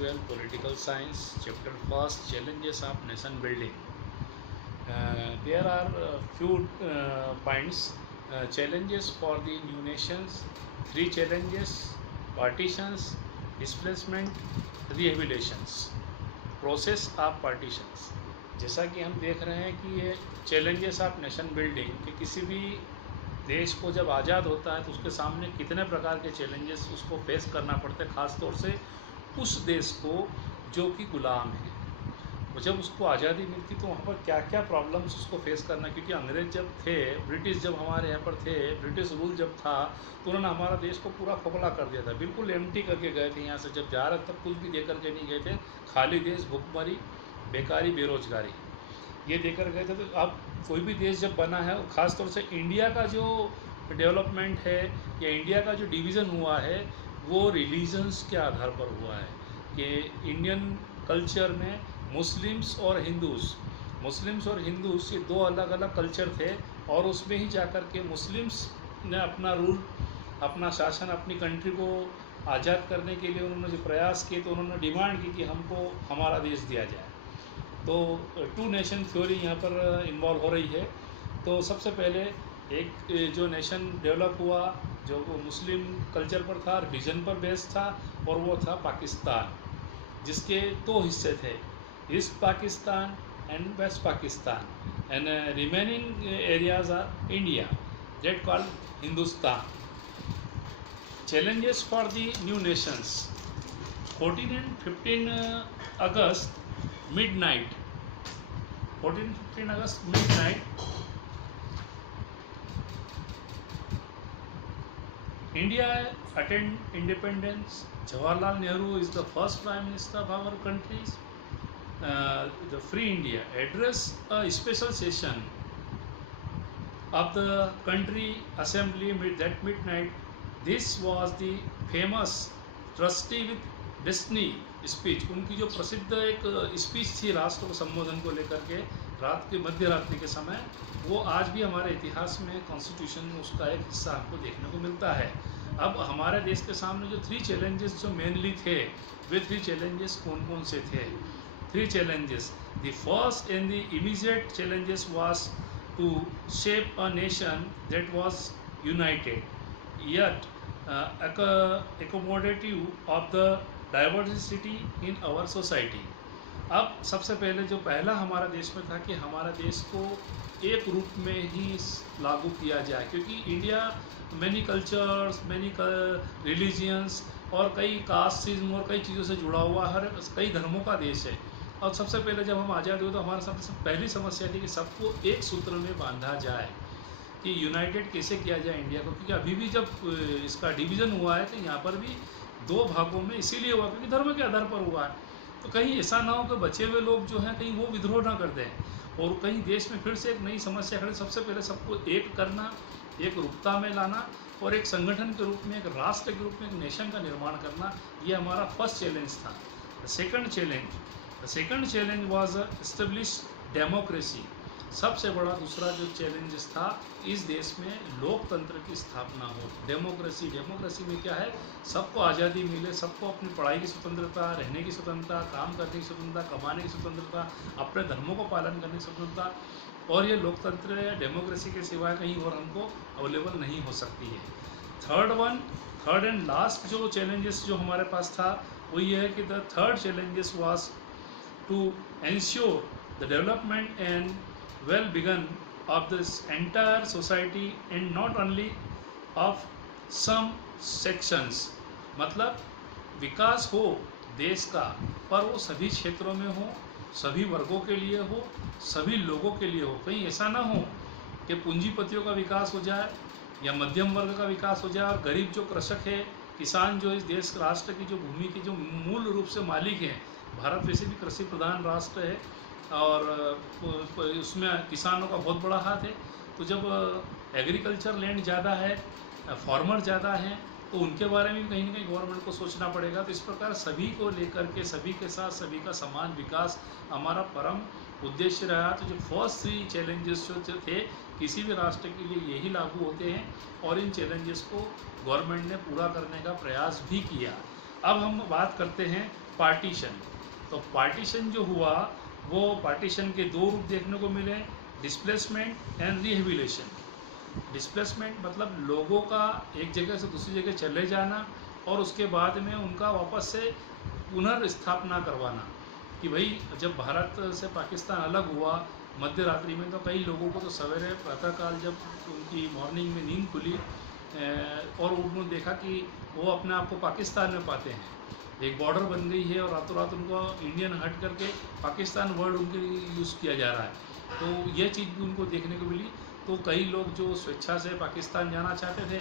12 Political Science, Chapter 1st, Challenges of Nation Building. There are few points. Challenges for the new nations, 3 challenges: partitions, displacement, rehabilitations, process of partitions. जैसा कि हम देख रहे हैं कि ये चैलेंजेस ऑफ नेशन बिल्डिंग कि किसी भी देश को जब आज़ाद होता है तो उसके सामने कितने प्रकार के चैलेंजेस उसको फेस करना पड़ते हैं, ख़ास तौर से उस देश को जो कि गुलाम है। और जब उसको आज़ादी मिलती तो वहाँ पर क्या क्या प्रॉब्लम्स उसको फेस करना, क्योंकि अंग्रेज़ जब थे, ब्रिटिश जब हमारे यहाँ पर थे, ब्रिटिश रूल जब था तो उन्होंने हमारा देश को पूरा खोखला कर दिया था, बिल्कुल एम्प्टी करके गए थे। यहाँ से जब जा रहे तब कुछ भी दे करके नहीं गए थे, खाली देश, भुखमरी, बेकारी, बेरोजगारी, ये देकर गए थे। तो अब कोई भी देश जब बना है, ख़ास तौर से इंडिया का जो डेवलपमेंट है या इंडिया का जो डिवीज़न हुआ है वो रिलीजन्स के आधार पर हुआ है कि इंडियन कल्चर में मुस्लिम्स और हिंदूस ये 2 अलग अलग कल्चर थे, और उसमें ही जाकर के मुस्लिम्स ने अपना रूल, अपना शासन, अपनी कंट्री को आज़ाद करने के लिए उन्होंने जो प्रयास किए तो उन्होंने डिमांड की कि हमको हमारा देश दिया जाए। तो 2 नेशन थ्योरी यहाँ पर इन्वॉल्व हो रही है। तो सबसे पहले एक जो नेशन डेवलप हुआ जो वो मुस्लिम कल्चर पर था, रिलीजन पर बेस्ड था, और वो था पाकिस्तान, जिसके 2 हिस्से थे, east Pakistan and west Pakistan, and remaining areas are India, that called Hindustan. Challenges for the new nations, 14 and 15 August midnight, 14-15 August midnight, India attained independence. Jawaharlal Nehru is the first Prime Minister of our country. The Free India addressed a special session of the country assembly that midnight. This was the famous Trusty with Destiny speech, उनकी जो प्रसिद्ध एक speech थी राष्ट्र को संबोधन को लेकर के रात के मध्य रात्रि के समय, वो आज भी हमारे इतिहास में कॉन्स्टिट्यूशन में उसका एक हिस्सा हमको देखने को मिलता है। अब हमारे देश के सामने जो 3 चैलेंजेस जो मेनली थे, वे 3 चैलेंजेस कौन कौन से थे? 3 challenges. The first and the immediate challenges was to shape a nation that was united, yet accommodative of the diversity in our society. अब सबसे पहले जो पहला हमारा देश में था कि हमारा देश को एक रूप में ही लागू किया जाए, क्योंकि India many cultures, many religions और कई कास्टिज्म और कई चीज़ों से जुड़ा हुआ कई धर्मों का देश है। और सबसे पहले जब हम आज़ाद हुए तो हमारे सबसे पहली समस्या थी कि सबको एक सूत्र में बांधा जाए कि यूनाइटेड कैसे किया जाए इंडिया को, क्योंकि अभी भी जब इसका डिवीज़न हुआ है तो यहाँ पर भी 2 भागों में इसीलिए हुआ क्योंकि धर्म के आधार पर हुआ है। तो कहीं ऐसा ना हो कि बचे हुए लोग जो हैं कहीं वो विद्रोह ना कर दें और कहीं देश में फिर से एक नई समस्या खड़ी। सबसे पहले सबको एक करना, एक रूपता में लाना और एक संगठन के रूप में, एक राष्ट्र के रूप में, एक नेशन का निर्माण करना, ये हमारा फर्स्ट चैलेंज था। The second challenge was establish democracy. सबसे बड़ा दूसरा जो चैलेंजेस था, इस देश में लोकतंत्र की स्थापना हो। डेमोक्रेसी में क्या है, सबको आज़ादी मिले, सबको अपनी पढ़ाई की स्वतंत्रता, रहने की स्वतंत्रता, काम करने की स्वतंत्रता, कमाने की स्वतंत्रता, अपने धर्मों को पालन करने की स्वतंत्रता, और ये लोकतंत्र या डेमोक्रेसी के सिवाय कहीं और हमको अवेलेबल नहीं हो सकती है। थर्ड एंड लास्ट जो चैलेंजेस जो हमारे पास था वो ये है कि the third challenges was to ensure the development and well begun of this entire society and not only of some sections। मतलब विकास हो देश का पर वो सभी क्षेत्रों में हो, सभी वर्गों के लिए हो, सभी लोगों के लिए हो। कहीं ऐसा ना हो कि पूंजीपतियों का विकास हो जाए या मध्यम वर्ग का विकास हो जाए और गरीब जो कृषक है, किसान जो इस देश राष्ट्र की जो भूमि के जो मूल रूप से मालिक हैं, भारत वैसे भी कृषि प्रधान राष्ट्र है और उसमें किसानों का बहुत बड़ा हाथ है। तो जब एग्रीकल्चर लैंड ज़्यादा है, फार्मर ज़्यादा हैं, तो उनके बारे में भी कहीं ना कहीं गवर्नमेंट को सोचना पड़ेगा। तो इस प्रकार सभी को लेकर के, सभी के साथ सभी का समान विकास हमारा परम उद्देश्य रहा। तो जो फर्स्ट 3 चैलेंजेस जो थे किसी भी राष्ट्र के लिए यही लागू होते हैं और इन चैलेंजेस को गवर्नमेंट ने पूरा करने का प्रयास भी किया। अब हम बात करते हैं पार्टीशन। तो पार्टीशन जो हुआ, वो पार्टीशन के दो रूप देखने को मिले, डिस्प्लेसमेंट एंड रिहेबिलिटेशन। डिस्प्लेसमेंट मतलब लोगों का एक जगह से दूसरी जगह चले जाना और उसके बाद में उनका वापस से पुनर्स्थापना करवाना। कि भाई जब भारत से पाकिस्तान अलग हुआ मध्य रात्रि में, तो कई लोगों को तो सवेरे प्रातःकाल जब उनकी मॉर्निंग में नींद खुली और उन्होंने देखा कि वो अपने आप को पाकिस्तान में पाते हैं, एक बॉर्डर बन गई है और रातों रात उनको इंडियन हट करके पाकिस्तान वर्ड उनके लिए यूज़ किया जा रहा है। तो ये चीज़ भी उनको देखने को मिली। तो कई लोग जो स्वेच्छा से पाकिस्तान जाना चाहते थे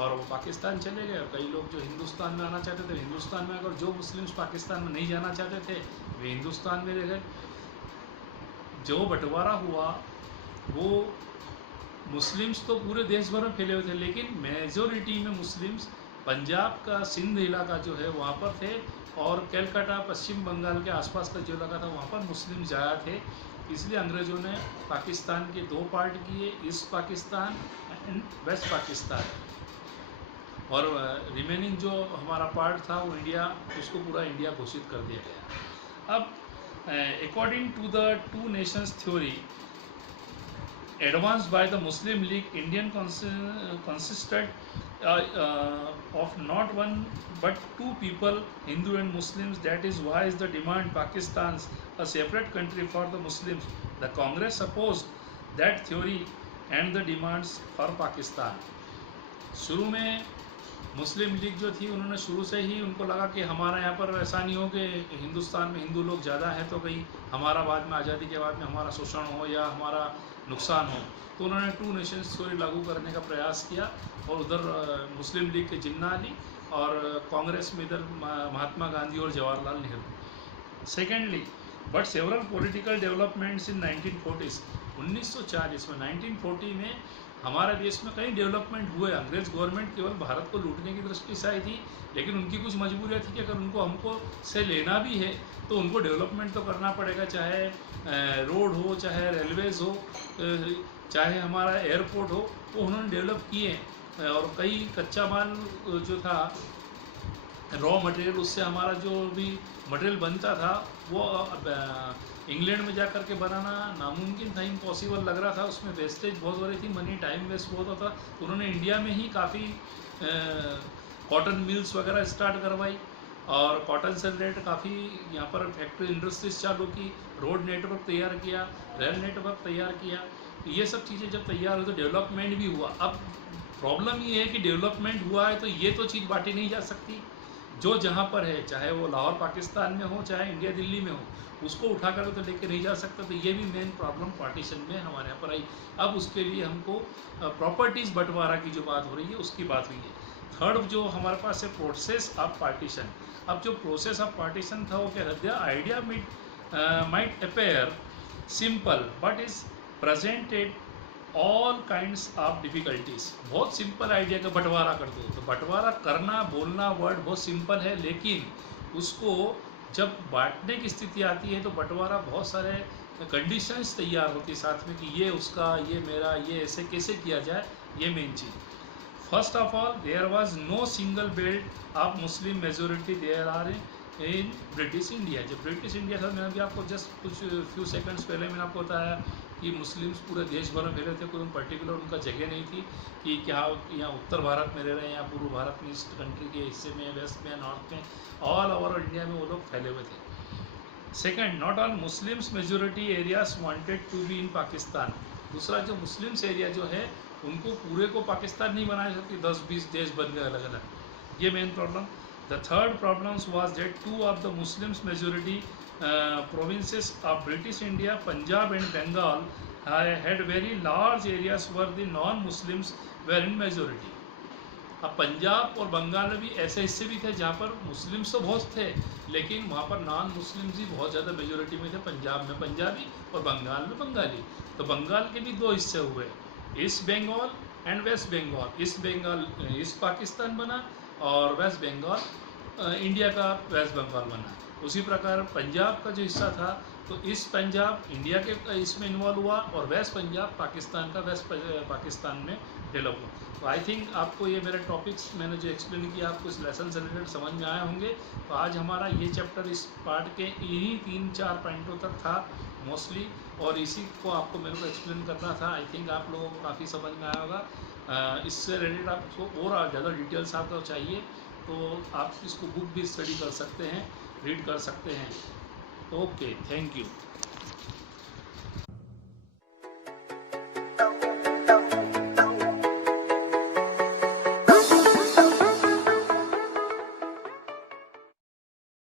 और वो पाकिस्तान चले गए, और कई लोग जो हिंदुस्तान में आना चाहते थे हिंदुस्तान में, अगर जो मुस्लिम्स पाकिस्तान में नहीं जाना चाहते थे वे हिंदुस्तान में रह गए। जो बंटवारा हुआ वो मुस्लिम्स तो पूरे देश भर में फैले हुए थे, लेकिन मेजोरिटी में मुस्लिम्स पंजाब का सिंध इलाका जो है वहाँ पर थे, और कलकत्ता पश्चिम बंगाल के आसपास का जो इलाका था वहाँ पर मुस्लिम ज़्यादा थे। इसलिए अंग्रेज़ों ने पाकिस्तान के दो पार्ट किए, east Pakistan and west Pakistan, और रिमेनिंग जो हमारा पार्ट था वो इंडिया, उसको पूरा इंडिया घोषित कर दिया गया। अब according to the two nations theory advanced by the Muslim League, Indian consisted of not one but two people, Hindu and Muslims. That is why is the demand Pakistan's a separate country for the Muslims. The Congress opposed that theory and the demands for Pakistan. शुरू में मुस्लिम league जो थी उन्होंने शुरू से ही उनको लगा कि हमारा यहाँ पर ऐसा नहीं हो कि हिंदुस्तान में हिंदू लोग ज़्यादा हैं तो कहीं हमारा बाद में आज़ादी के बाद में हमारा शोषण हो या हमारा नुकसान हो। तो उन्होंने टू नेशंस थ्योरी लागू करने का प्रयास किया, और उधर मुस्लिम लीग के जिन्ना अली और कांग्रेस में इधर महात्मा गांधी और Jawaharlal Nehru. Secondly but several political developments in 1940s, 1940 में 1940 में हमारे देश में कई डेवलपमेंट हुए। अंग्रेज गवर्नमेंट केवल भारत को लूटने की दृष्टि से आई थी, लेकिन उनकी कुछ मजबूरियाँ थी कि अगर उनको हमको से लेना भी है तो उनको डेवलपमेंट तो करना पड़ेगा, चाहे रोड हो, चाहे रेलवेज़ हो, चाहे हमारा एयरपोर्ट हो। तो उन्होंने डेवलप किए, और कई कच्चा माल जो था रॉ मटेरियल, उससे हमारा जो भी मटेरियल बनता था वो इंग्लैंड में जा कर के बनाना नामुमकिन था, इम्पॉसिबल लग रहा था, उसमें वेस्टेज बहुत हो रही थी, मनी टाइम वेस्ट बहुत होता। तो उन्होंने इंडिया में ही काफ़ी कॉटन मिल्स वगैरह स्टार्ट करवाई, और कॉटन से रिलेटेड काफ़ी यहाँ पर फैक्ट्री इंडस्ट्रीज चालू की, रोड नेटवर्क तैयार किया, रेल नेटवर्क तैयार किया। ये सब चीज़ें जब तैयार हुई तो डेवलपमेंट भी हुआ। अब प्रॉब्लम ये है कि डेवलपमेंट हुआ है तो ये तो चीज़ बांटी नहीं जा सकती। जो जहाँ पर है, चाहे वो लाहौर पाकिस्तान में हो, चाहे इंडिया दिल्ली में हो, उसको उठा कर तो लेके नहीं जा सकता। तो ये भी मेन प्रॉब्लम पार्टीशन में हमारे यहाँ पर आई। अब उसके लिए हमको प्रॉपर्टीज़ बंटवारा की जो बात हो रही है उसकी बात हुई है। थर्ड जो हमारे पास है प्रोसेस ऑफ पार्टीशन। अब जो प्रोसेस ऑफ पार्टीशन था वो क्या था? The idea might appear simple but is presented all kinds of difficulties. बहुत सिंपल आइडिया का बंटवारा कर दो, तो बंटवारा करना, बोलना वर्ड बहुत सिंपल है, लेकिन उसको जब बांटने की स्थिति आती है तो बंटवारा बहुत सारे कंडीशंस तैयार होती साथ में कि ये उसका, ये मेरा, ये ऐसे कैसे किया जाए, ये मेन चीज़। First of all there was no single belt of Muslim majority there are in British India. जब ब्रिटिश इंडिया था, मैंने भी आपको जस्ट कुछ फ्यू सेकंड्स पहले मैंने आपको बताया कि मुस्लिम्स पूरे देश भर में फैले थे, कोई पर्टिकुलर उनका जगह नहीं थी कि क्या यहाँ उत्तर भारत में रह रहे हैं या पूर्व भारत में, ईस्ट कंट्री के हिस्से में, वेस्ट में, नॉर्थ में, ऑल ओवर इंडिया में वो लोग फैले हुए थे। Second, not all Muslims majority areas wanted to be in Pakistan. दूसरा, जो मुस्लिम्स एरिया जो है उनको पूरे को पाकिस्तान नहीं बनाया सकती, 10-20 देश बन गए अलग अलग, ये main problem. The third problems was that two of the Muslims majority provinces of British India, Punjab and Bengal had very large areas where the non-Muslims were in majority. अब पंजाब और बंगाल में भी ऐसे हिस्से भी थे जहाँ पर मुस्लिम्स तो बहुत थे, लेकिन वहाँ पर नॉन मुस्लिम्स ही बहुत ज़्यादा मेजोरिटी में थे। पंजाब में पंजाबी और बंगाल में बंगाली। तो बंगाल के भी दो हिस्से हुए, east Bengal and west Bengal. East Bengal east Pakistan बना और वेस्ट बंगाल इंडिया का वेस्ट बंगाल बना। उसी प्रकार पंजाब का जो हिस्सा था, तो ईस्ट पंजाब इंडिया के इसमें इन्वॉल्व हुआ और वेस्ट पंजाब पाकिस्तान का वेस्ट पाकिस्तान में डेवलप हुआ। तो आई थिंक आपको ये मेरे टॉपिक्स मैंने जो एक्सप्लेन किया आपको इस लेसन से रिलेटेड समझ में आए होंगे। तो आज हमारा ये चैप्टर इस पार्ट के इन्हीं 3-4 पॉइंटों तक था मोस्टली, और इसी को आपको मेरे को एक्सप्लेन करना था। आई थिंक आप लोगों को काफ़ी समझ में आया होगा। इससे रिलेटेड आपको और ज़्यादा डिटेल्स आपको चाहिए तो आप इसको बुक भी स्टडी कर सकते हैं, रीड कर सकते हैं। Okay, thank you.